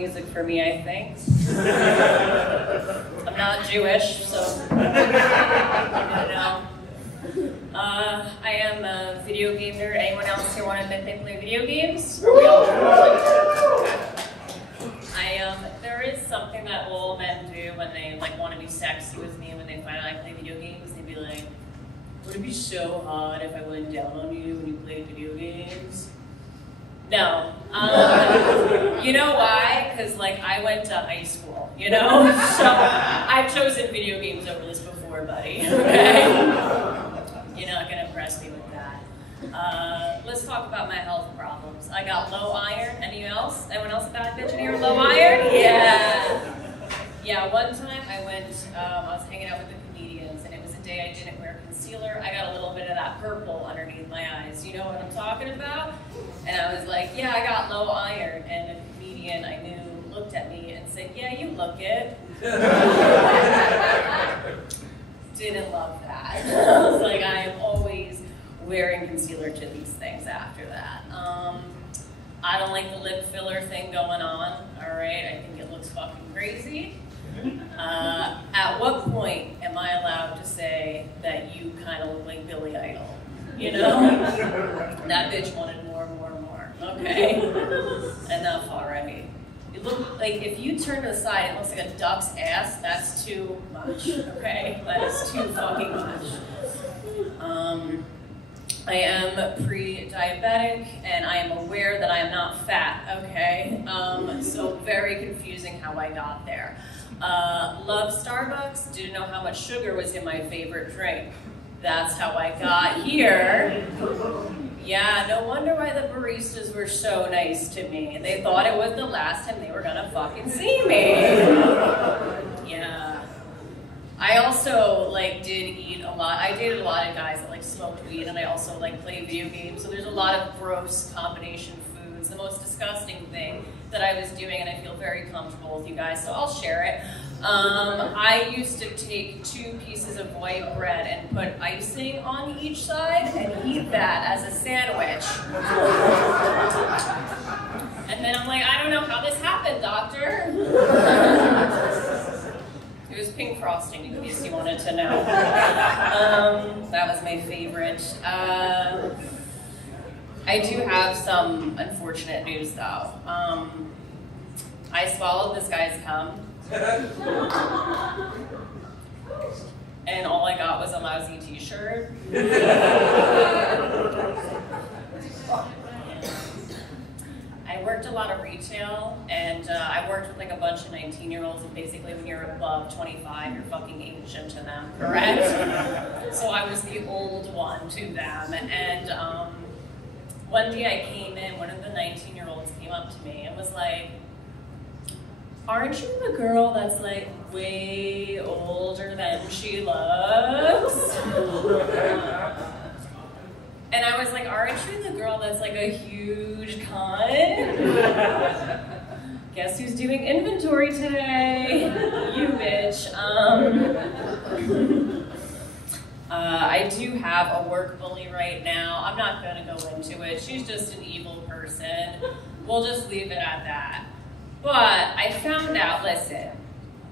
music for me, I think. I'm not Jewish, so you know. I am a video game nerd. Anyone else here want to admit they play video games? Are we all? There is something that all men do when they like want to be sexy with me. When they find out I play video games, they'd be like, "Would it be so hot if I went down on you when you played video games?" No. You know why? Because like I went to high school, you know? So I've chosen video games over this before, buddy. Okay? You're not gonna impress me with that. Let's talk about my health problems. I got low iron. Anyone else? Anyone else a bad bitch in here? Low iron? Yeah. Yeah, one time I was hanging out with the comedians, and it was a day I didn't wear concealer. I got a little bit of that purple underneath my eyes. You know what I'm talking about? And I was like, yeah, I got low iron. And a comedian I knew looked at me and said, yeah, you look it. Didn't love that. I was like, I am always wearing concealer to these things after that. I don't like the lip filler thing going on, all right? I think it looks fucking crazy. At what point am I allowed to say that you kind of look like Billy Idol? You know? That bitch wanted more. Okay? Enough already. You look like, if you turn to the side, it looks like a duck's ass. That's too much, okay? That is too fucking much. I am pre-diabetic, and I am aware that I am not fat, okay? So very confusing how I got there. Love Starbucks, didn't know how much sugar was in my favorite drink. That's how I got here. Yeah, no wonder why the baristas were so nice to me. They thought it was the last time they were gonna fucking see me. Yeah. I also like did eat a lot. I dated a lot of guys that like smoked weed, and I also like played video games. So there's a lot of gross combination foods. The most disgusting thing that I was doing, and I feel very comfortable with you guys, so I'll share it. I used to take 2 pieces of white bread and put icing on each side and eat that as a sandwich. And then I'm like, I don't know how this happened, doctor. It was pink frosting, in case you wanted to know. That was my favorite. I do have some unfortunate news, though. I swallowed this guy's cum. And all I got was a lousy t-shirt. I worked a lot of retail, and I worked with like a bunch of 19-year-olds, and basically when you're above 25, you're fucking ancient to them, correct? So I was the old one to them, and one day I came in, one of the 19-year-olds came up to me and was like, aren't you the girl that's like way older than she looks? And I was like, aren't you the girl that's like a huge cunt? Guess who's doing inventory today? You bitch. I do have a work bully right now. I'm not gonna go into it. She's just an evil person. We'll just leave it at that. But I found out, listen,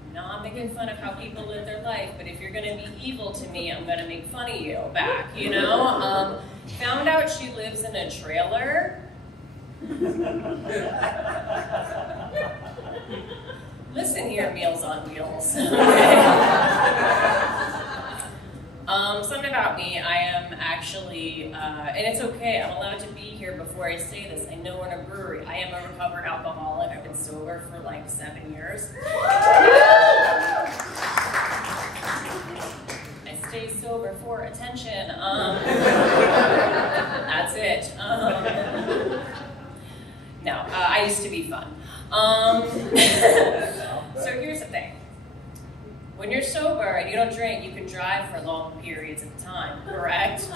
I'm not making fun of how people live their life, but if you're gonna be evil to me, I'm gonna make fun of you back, you know? Found out she lives in a trailer. Listen here, Meals on Wheels. Something about me, I am actually, and it's okay, I'm allowed to be here before I say this. I know we're in a brewery. I am a recovered alcoholic. I've been sober for like 7 years. I stay sober for attention. That's it. No, I used to be fun. So here's the thing. When you're sober and you don't drink, you can drive for long periods of time, correct?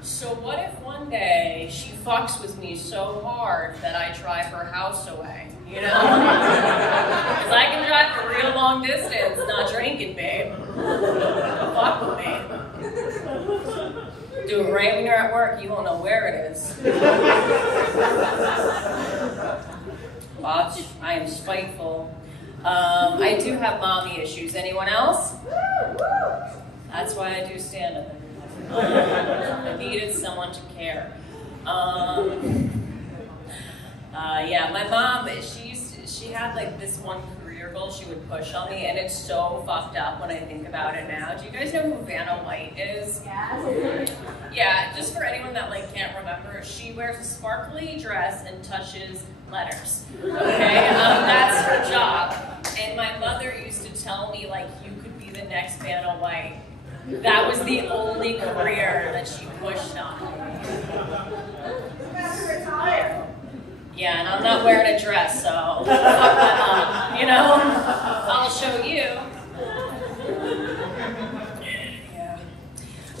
So what if one day she fucks with me so hard that I drive her house away, you know? Because I can drive a real long distance, not drinking, babe. Fuck with me. Do it right when you're at work, you won't know where it is. Watch, I am spiteful. I do have mommy issues. Anyone else? That's why I do stand-up. I needed someone to care. Yeah, my mom, she had like this one career goal she would push on me, and it's so fucked up when I think about it now. Do you guys know who Vanna White is? Yeah, just for anyone that like can't remember, she wears a sparkly dress and touches letters. Okay, that's her job. And my mother used to tell me like, you could be the next Vanna White. That was the only career that she pushed on me. Yeah, and I'm not wearing a dress, so fuck my mom, you know? I'll show you. Yeah.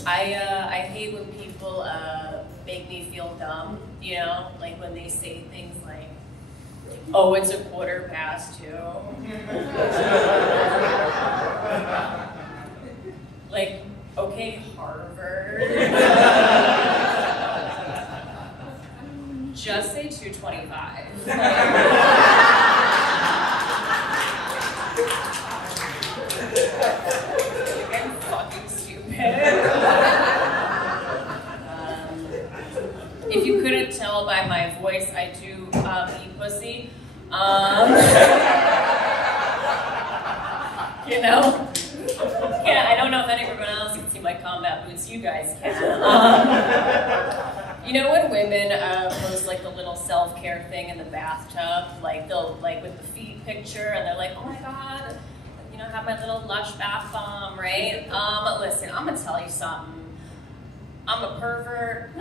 I hate when people make me feel dumb, you know? Like when they say things like, oh, it's 2:15. Like, okay, Harvard. Just say 2:25. I'm fucking stupid. If you couldn't tell by my voice, I do eat pussy. You know? Yeah, I don't know if anyone else can see my combat boots. You guys can. You know when women post like the little self-care thing in the bathtub, like they'll like with the feet picture, and they're like, oh my god, you know, have my little Lush bath bomb, right? Listen, I'm gonna tell you something. I'm a pervert.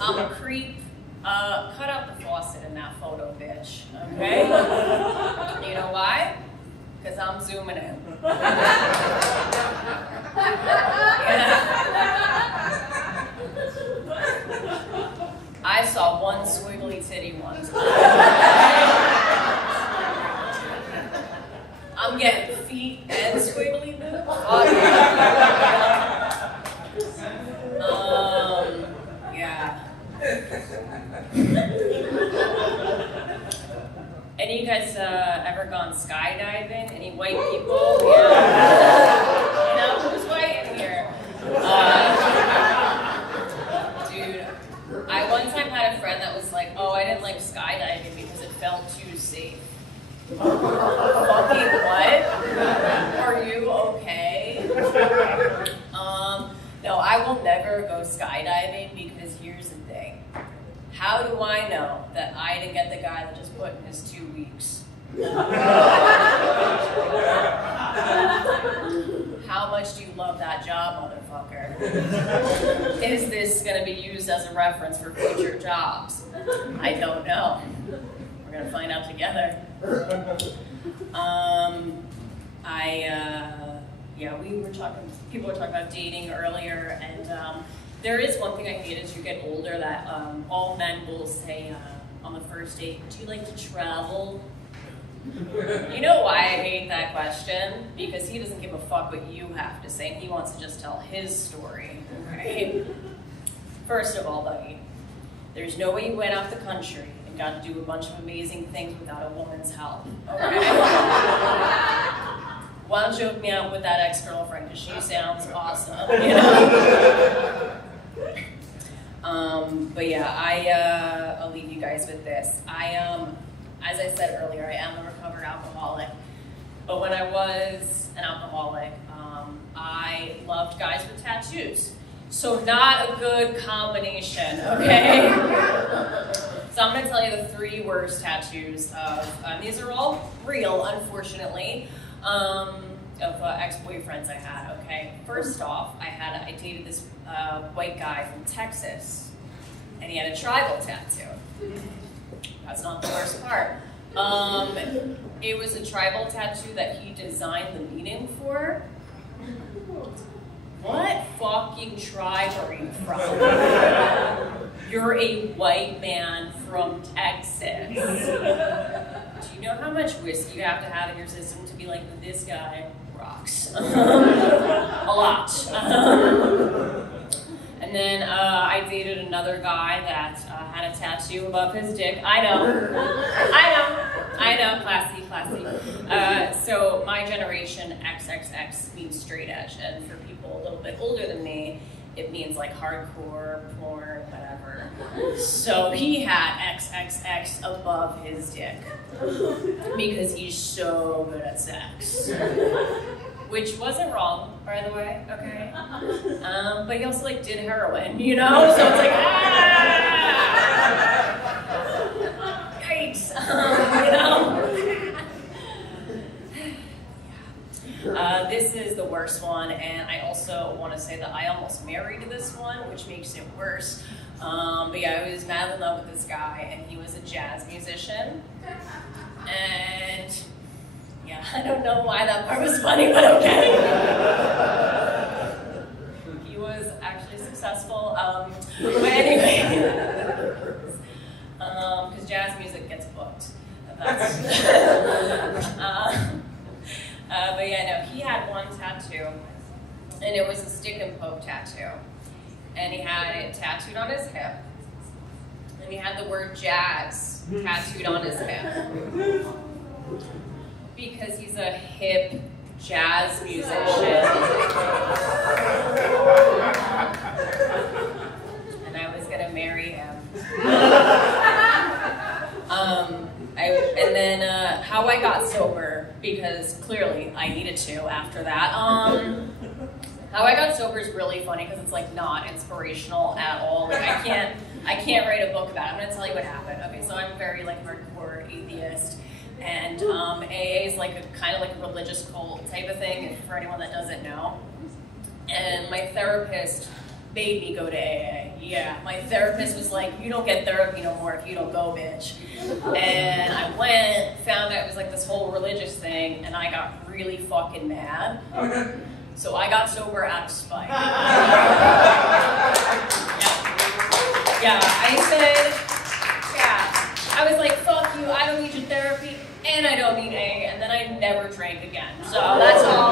I'm a creep. Cut out the faucet in that photo, bitch. Okay? You know why? Because I'm zooming in. I saw one squiggly titty once. I'm getting feet and squiggly boobs. Yeah. Any of you guys ever gone skydiving? Any white people? Yeah. You know, who's white in here? Dude, I one time had a friend that was like, oh, I didn't like skydiving because it felt too safe. Fucking what? Are you okay? No, I will never go skydiving because here's the thing. How do I know that I didn't get the guy that just put in his 2 weeks? How much do you love that job, motherfucker? Is this going to be used as a reference for future jobs? I don't know. We're going to find out together. Yeah, people were talking about dating earlier, and there is one thing I hate as you get older that all men will say on the first date, do you like to travel? You know why I hate that question? Because he doesn't give a fuck what you have to say. He wants to just tell his story, right? First of all, buddy, there's no way you went out the country and got to do a bunch of amazing things without a woman's help, okay? Why don't you hook me out with that ex-girlfriend, because she sounds awesome, you know? But yeah, I'll leave you guys with this. As I said earlier, I am a recovered alcoholic. But when I was an alcoholic, I loved guys with tattoos. So not a good combination, okay? So I'm gonna tell you the 3 worst tattoos of, these are all real, unfortunately, of ex-boyfriends I had, okay? First off, I dated this white guy from Texas, and he had a tribal tattoo. That's not the worst part. It was a tribal tattoo that he designed the meaning for. What fucking tribe are you from? You're a white man from Texas. Do you know how much whiskey you have to have in your system to be like, this guy rocks? A lot. And then I dated another guy that had a tattoo above his dick. I know. I know, classy, classy. So my generation, XXX means straight edge, and for people a little bit older than me, it means like hardcore, porn, whatever. So he had XXX above his dick because he's so good at sex. Which wasn't wrong, by the way, okay? But he also like did heroin, you know? So it's like, yikes, you know? This is the worst one, and I also want to say that I almost married this one, which makes it worse. But yeah, I was madly in love with this guy, and he was a jazz musician. And yeah, I don't know why that part was funny, but okay. He was actually successful. But anyway, because jazz music gets booked. But yeah, no, he had one tattoo, and it was a stick and poke tattoo. And he had it tattooed on his hip, and he had the word jazz tattooed on his hip. Because he's a hip jazz musician. And I was gonna marry him. And then how I got sober, because clearly I needed to after that. How I got sober is really funny because it's like not inspirational at all. Like I can't write a book about it. I'm gonna tell you what happened. Okay, so I'm very like hardcore atheist. And AA is like a kind of like a religious cult type of thing, for anyone that doesn't know. And my therapist made me go to AA. Yeah, my therapist was like, you don't get therapy no more if you don't go, bitch. And I went, found out it was like this whole religious thing, and I got really fucking mad. So I got sober out of spite. Yeah, I said, I was like, fuck you, I don't need your therapy, and I don't need AA, and then I never drank again. So that's all